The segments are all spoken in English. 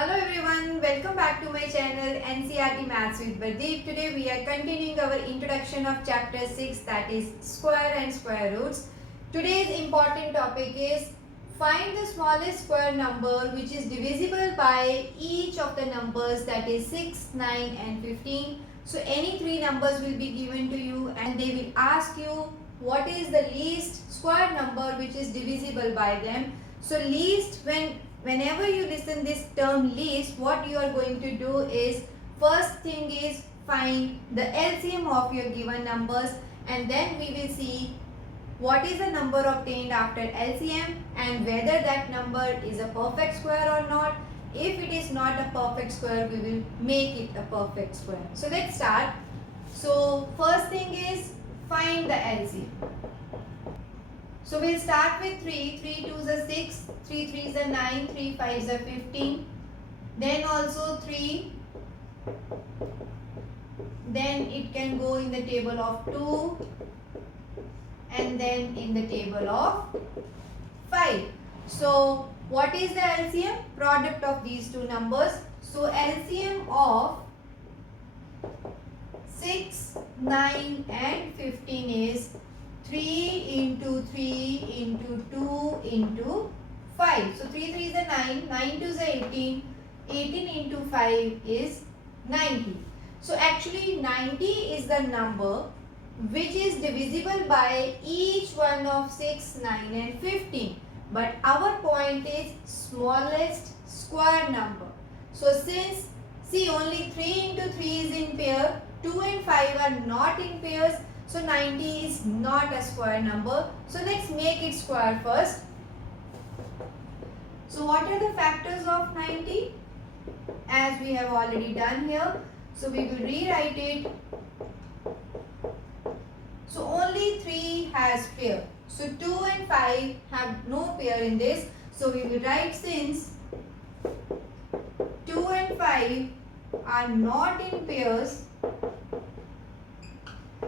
Hello everyone, welcome back to my channel NCERT Maths with Pradeep. Today we are continuing our introduction of chapter 6, that is square and square roots. Today's important topic is find the smallest square number which is divisible by each of the numbers, that is 6, 9 and 15. So any three numbers will be given to you and they will ask you what is the least square number which is divisible by them. So least, whenever you listen this term least, what you are going to do is, first thing is find the LCM of your given numbers, and then we will see what is the number obtained after LCM and whether that number is a perfect square or not. If it is not a perfect square, we will make it a perfect square. So let's start. So first thing is find the LCM. So we'll start with 3. 3 2s are 6, 3 3s are 9, 3 5s are 15. Then also 3. Then it can go in the table of 2 and then in the table of 5. So what is the LCM? Product of these two numbers. So LCM of 6, 9 and 15 is 3 into 3 into 2 into 5. So 3 3 is a 9, 9 2 is a 18, 18 into 5 is 90. So actually 90 is the number which is divisible by each one of 6, 9 and 15. But our point is smallest square number. So since, see, only 3 into 3 is in pair, 2 and 5 are not in pairs, so 90 is not a square number. So let's make it square first. So what are the factors of 90? As we have already done here. So we will rewrite it. So only 3 has pair. So 2 and 5 have no pair in this. So we will write, since 2 and 5 are not in pairs,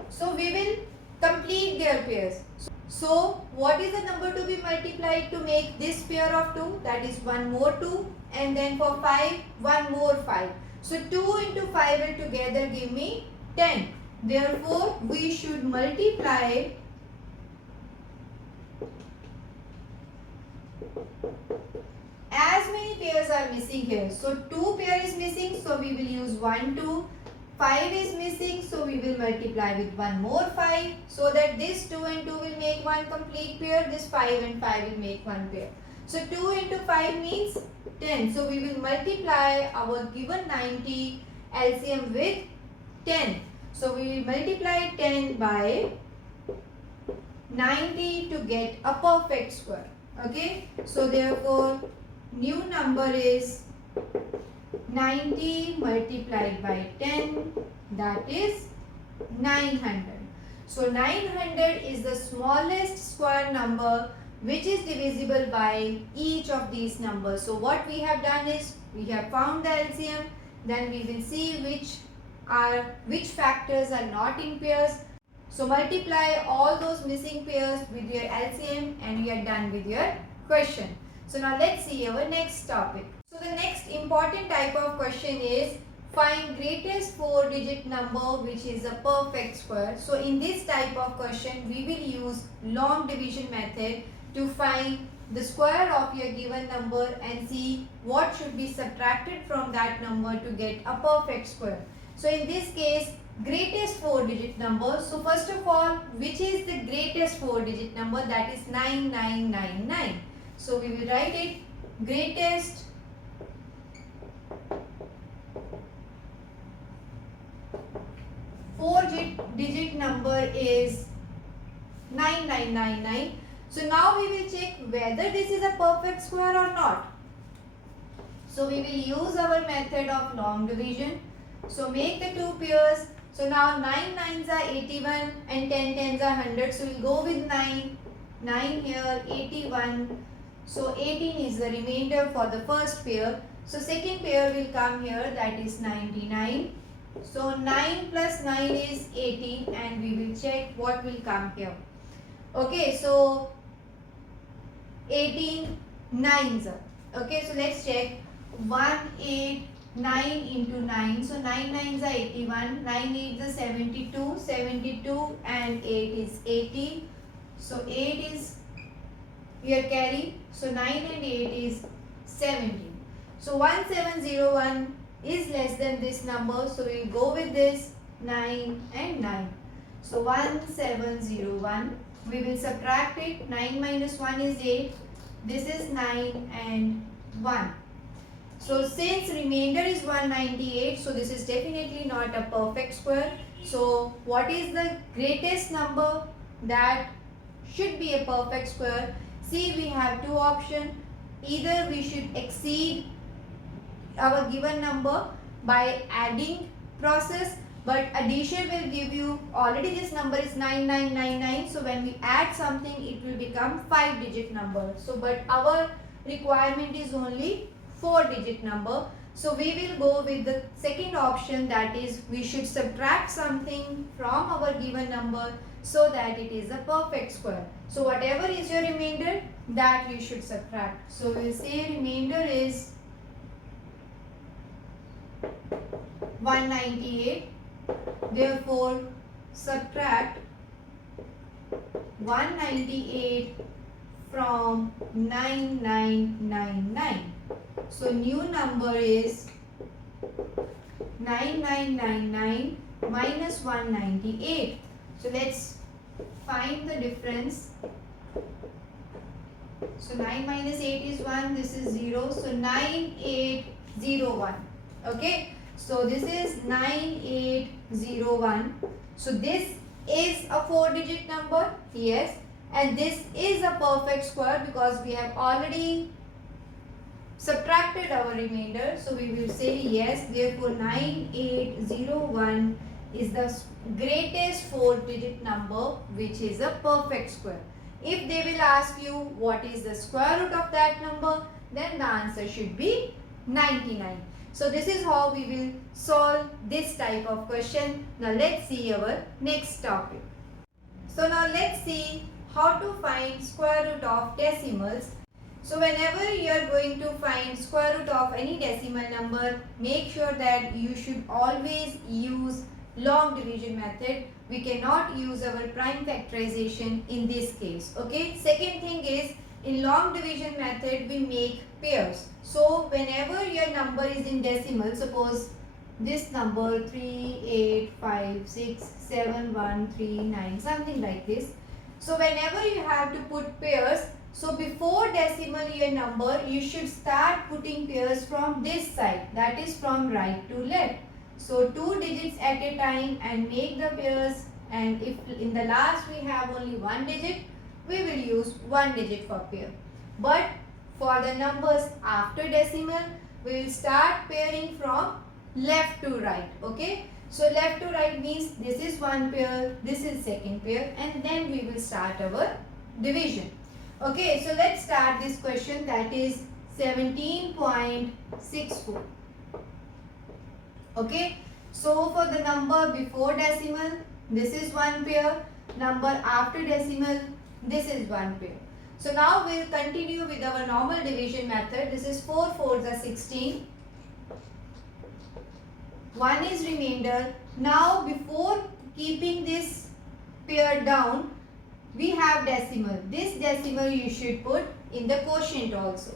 so we will complete their pairs. So what is the number to be multiplied to make this pair of 2? That is 1 more 2, and then for 5, 1 more 5. So 2 into 5 will together give me 10. Therefore, we should multiply as many pairs are missing here. So 2 pair is missing, so we will use 1, 2. 5 is missing, so we will multiply with 1 more 5, so that this 2 and 2 will make one complete pair, this 5 and 5 will make one pair. So 2 into 5 means 10. So we will multiply our given 90 LCM with 10. So we will multiply 10 by 90 to get a perfect square. Okay. So therefore new number is 90 multiplied by 10, that is 900. So 900 is the smallest square number which is divisible by each of these numbers. So what we have done is, we have found the LCM, then we will see which factors are not in pairs. So multiply all those missing pairs with your LCM and you are done with your question. So now let's see our next topic. So the next important type of question is find greatest 4-digit number which is a perfect square. So in this type of question, we will use long division method to find the square of your given number and see what should be subtracted from that number to get a perfect square. So in this case, greatest 4-digit number. So first of all, which is the greatest 4-digit number? That is 9999. So we will write it, greatest 4-digit number is 9999. So now we will check whether this is a perfect square or not. So we will use our method of long division. So make the two pairs. So now 9 9s are 81 and 10 10s are 100. So we will go with 9. 9 here, 81. So 18 is the remainder for the first pair. So second pair will come here, that is 99. So 9 plus 9 is 18 and we will check what will come here. Okay, so 18 9s. Okay, so let's check. 189 into 9. So 9 nines are 81, 9 eights are 72, 72 and 8 is 80. So 8 is here carry. So 9 and 8 is 17. So 1701 is less than this number. So we will go with this 9 and 9. So 1701. We will subtract it. 9 minus 1 is 8. This is 9 and 1. So since remainder is 198, so this is definitely not a perfect square. So what is the greatest number that should be a perfect square? See, we have two options. Either we should exceed our given number by adding process, but addition will give you, already this number is 9999, so when we add something it will become 5-digit number. So but our requirement is only 4-digit number. So we will go with the second option, that is we should subtract something from our given number so that it is a perfect square. So whatever is your remainder, that you should subtract. So we will say remainder is 198. Therefore subtract 198 from 9999. So new number is 9999 minus 198. So let's find the difference. So 9 minus 8 is 1. This is 0. So 9801. Okay. So this is 9801. So this is a 4-digit number. Yes. And this is a perfect square because we have already subtracted our remainder. So we will say yes. Therefore 9801 is the greatest 4-digit number which is a perfect square. If they will ask you what is the square root of that number, then the answer should be 99. So this is how we will solve this type of question. Now let's see our next topic. So now let's see how to find square root of decimals. So whenever you are going to find square root of any decimal number, make sure that you should always use long division method. We cannot use our prime factorization in this case. Okay. Second thing is, in long division method we make pairs. So whenever your number is in decimal, suppose this number 38567139, something like this. So whenever you have to put pairs, so before decimal your number, you should start putting pairs from this side, that is from right to left. So 2 digits at a time and make the pairs, and if in the last we have only 1 digit, we will use 1 digit for pair. But for the numbers after decimal, we will start pairing from left to right. Okay. So left to right means this is one pair, this is second pair, and then we will start our division. Okay. So let's start this question, that is 17.64. Okay. So for the number before decimal, this is one pair. Number after decimal, this is one pair. So now we will continue with our normal division method. This is 4 4s are 16. 1 is remainder. Now before keeping this pair down, we have decimal. This decimal you should put in the quotient also.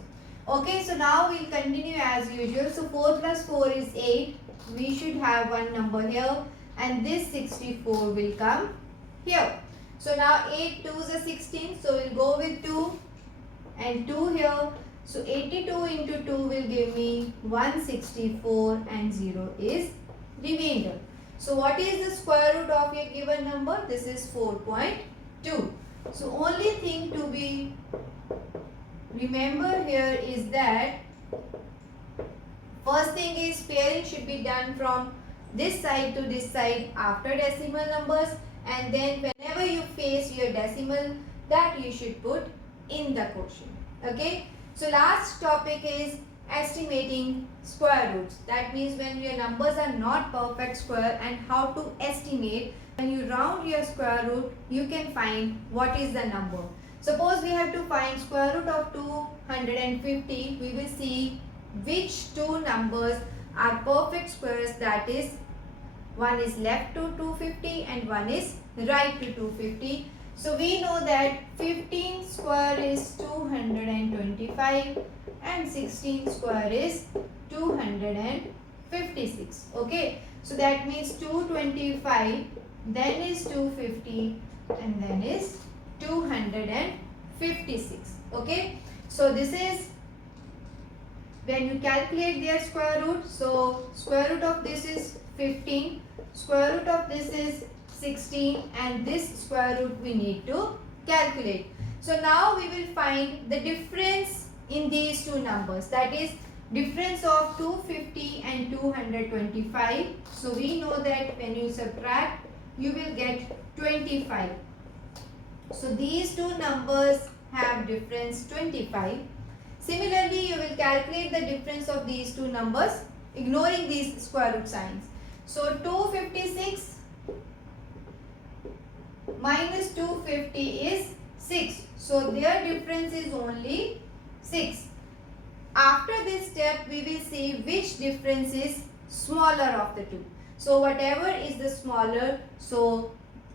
Okay, so now we will continue as usual. So 4 plus 4 is 8. We should have one number here, and this 64 will come here. So now 8 2s are 16. So we'll go with 2 and 2 here. So 82 into 2 will give me 164 and 0 is remainder. So what is the square root of your given number? This is 4.2. So only thing to be remember here is that first thing is pairing should be done from this side to this side after decimal numbers, and then whenever you face your decimal, that you should put in the quotient. Okay. So last topic is estimating square roots. That means when your numbers are not perfect square, and how to estimate. When you round your square root, you can find what is the number. Suppose we have to find square root of 250. We will see which two numbers are perfect squares, that is one is left to 250 and one is right to 250. So we know that 15 square is 225 and 16 square is 256. Okay, so that means 225, then is 250 and then is 256. Okay, so this is when you calculate their square root. So square root of this is 15, square root of this is 16, and this square root we need to calculate. So now we will find the difference in these two numbers, that is difference of 250 and 225. So we know that when you subtract, you will get 25. So these two numbers have difference 25. Similarly, you will calculate the difference of these two numbers ignoring these square root signs. So 256 minus 250 is 6. So their difference is only 6. After this step, we will see which difference is smaller of the two. So whatever is the smaller, so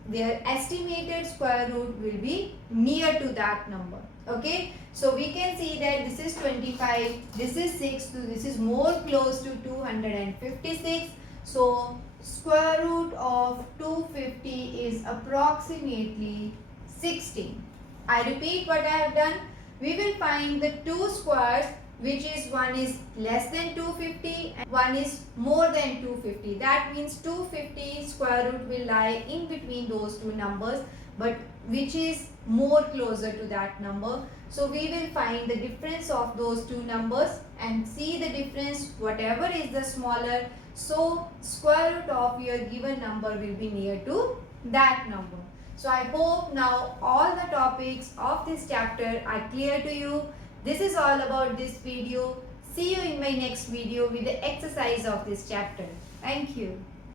their estimated square root will be near to that number. Okay, so we can see that this is 25, this is 6, so this is more close to 256. So square root of 250 is approximately 16. I repeat what I have done. We will find the two squares, which is one is less than 250 and one is more than 250. That means 250 square root will lie in between those two numbers, but which is more closer to that number. So we will find the difference of those two numbers and see the difference, whatever is the smaller. So square root of your given number will be near to that number. So I hope now all the topics of this chapter are clear to you. This is all about this video. See you in my next video with the exercise of this chapter. Thank you.